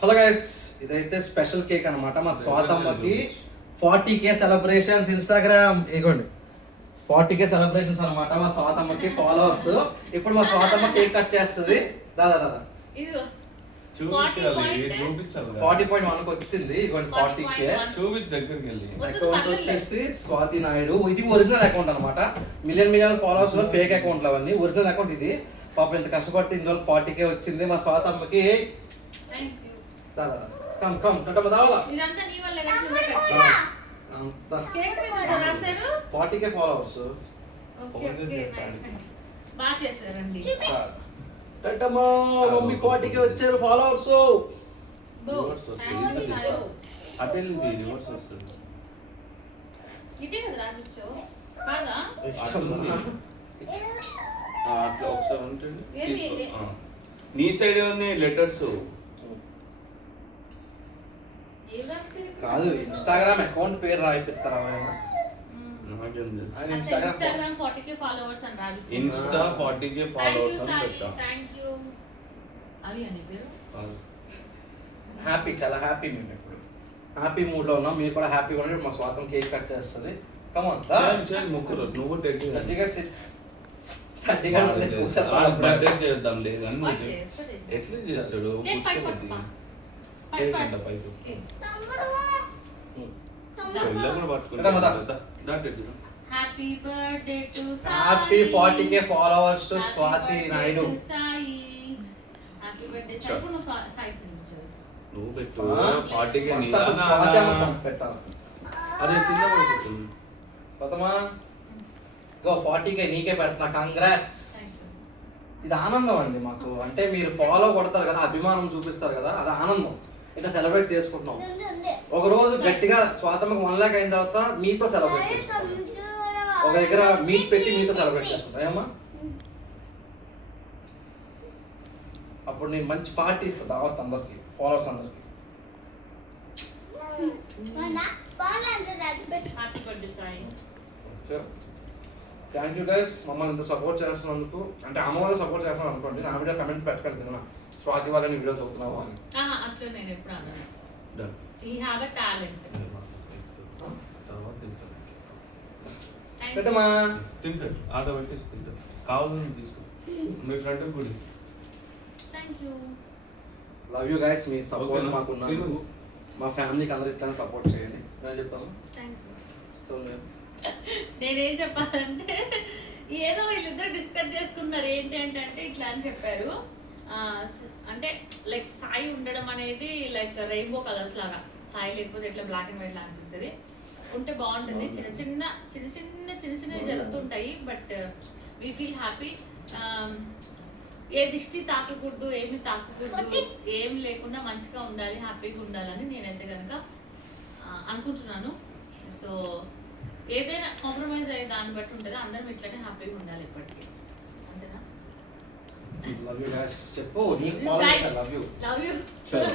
Hello guys, ఇదైతే special cake అన్నమాట. మా స్వాతమ్మకి 40K సెలబ్రేషన్స్ ఇన్స్టాగ్రామ్. ఇగోండి 40K సెలబ్రేషన్స్ అన్నమాట. మా స్వాతమ్మకి ఫాలోవర్స్. ఇప్పుడు మా స్వాతమ్మ కేక్ కట్ చేస్తుంది. దాదా దాదా 40.1 వచ్చింది. ఇగోండి 40K అకౌంట్ వచ్చేసి స్వాతి నాయుడు. ఇది ఒరిజినల్ అకౌంట్ అనమాట. మిలియన్ ఫాలోవర్స్ ఫేక్ అకౌంట్లు అవన్నీ. ఒరిజినల్ అకౌంట్ ఇది. పాపం ఇంత కష్టపడితే ఇందులో 40K వచ్చింది మా స్వాతమ్మకి. దాదా కమ్ కమ్ టటమ దావలా. ఇదంతా నీ వల్లే కదా, నువ్వే కట్. అంతా కేక్ మీద రాశారు 40K followers. Okay okay nice nice. బాగా చేశారండి. టటమ మమ్మీ 40K వచ్చారు ఫాలోవర్స్. బో అటెల్ ది రివర్స్ వస్తుంది. ఇటే కదా రాజుచ్చో కాదా? అట్లా ఒకసారి ఉంటుంది. ఏంది? నీ సైడ్ ఉన్నాయి లెటర్స్. కాదు, ఇన్స్టాగ్రామ్ అకౌంట్ పేరు రాయిపిస్తారా ఎవరైనా? ఇన్స్టాగ్రామ్ 40K ఫాలోవర్స్ అని రాజుచ్చో. ఇన్స్టా 40K ఫాలోవర్స్ అని పెట్టా. థాంక్యూ. అవి అని పేరు. హ్యాపీ, చాలా హ్యాపీ. మేము ఇప్పుడు హ్యాపీ మూడ్ లో ఉన్నాం. మీరు కూడా హ్యాపీగా ఉండండి. మా స్వాతం కేక్ కట్ చేస్తుంది. కమాన్ ముగ్గురు నువ్వు బర్త్డే చేద్దాం లేదు అని ఎట్లా చేస్తాడు. Happy birthday to happy 40K followers to Swathi Naidu. Happy birthday Sai. నువ్వు సాయి తినిపించావు. నువ్వు పెట్టు 40K ఫస్ట్ అసలు స్వాతి అమ్మ పెట్టాలి. అదే కింద పడిపోతుంది. స్వాతమా గో 40K నీకే పెడుతున్నా. కంగ్రాట్స్. ఇది ఆనందం అండి మాకు. అంటే మీరు ఫాలో కొడతారు కదా, అభిమానం చూపిస్తారు కదా, అది ఆనందం. ఇట్లా సెలబ్రేట్ చేసుకుంటున్నాం. ఒక రోజు గట్టిగా స్వాతమ్మకి 1 lakh అయిన తర్వాత మీతో సెలబ్రేట్ చేసుకుంటాం. ఒక దగ్గర మీట్ పెట్టి మీతో సెలబ్రేట్ చేసుకుంటాం. ఏమమ్మా? అప్పుడు నేను మంచి పార్టీ ఇస్తాను దావత్ అందరికి, ఫాలోవర్స్ అందరికి. Happy birthday Sai. Thank you guys, మమ్మల్ని ఇంత సపోర్ట్ చేస్తున్నందుకు. అంటే అమ్మ వాళ్ళు సపోర్ట్ చేస్తాను అనుకోండి. నా వీడియో కమెంట్ పెట్టకండి కదా, స్వాతి వాళ్ళని వీడియో చూస్తున్నావు అని. అట్లా నేను ఎప్పుడు అన్నాను. You have a talent. పెట్టమా తింటాడు. ఆటో పెట్టేసి తింటాడు. కావాలని తీసుకో. మీ ఫ్రెండ్ కూడా. Thank you. Love you guys. మీ సపోర్ట్ మాకున్నందుకు. మా ఫ్యామిలీకి అందరూ ఇట్లానే సపోర్ట్ చేయండి. నేను చెప్తాను. నేనేం చెప్పాలంటే, ఏదో వీళ్ళిద్దరు డిస్కస్ చేసుకున్నారు ఏంటి అంటే ఇట్లా అని చెప్పారు. అంటే లైక్ సాయి ఉండడం అనేది లైక్ రెయిన్బో కలర్స్ లాగా. సాయి లేకపోతే ఇట్లా బ్లాక్ అండ్ వైట్ లా అనిపిస్తుంది. ఉంటే బాగుంటుంది. చిన్న చిన్నవి జరుగుతుంటాయి. But we feel happy. ఏ దిష్టి తాకకూడదు, ఏమి తాకకూడదు, ఏం లేకుండా మంచిగా ఉండాలి, హ్యాపీగా ఉండాలని నేనైతే కనుక అనుకుంటున్నాను. సో ఏదైనా కాంప్రమైజ్ అయ్యే దాన్ని బట్టి ఉంటుంది. అందరం ఇట్లనే హ్యాపీగా ఉండాలి ఎప్పటికీ. అంతేనా? Love you guys. చెప్పు. Love you. చలో.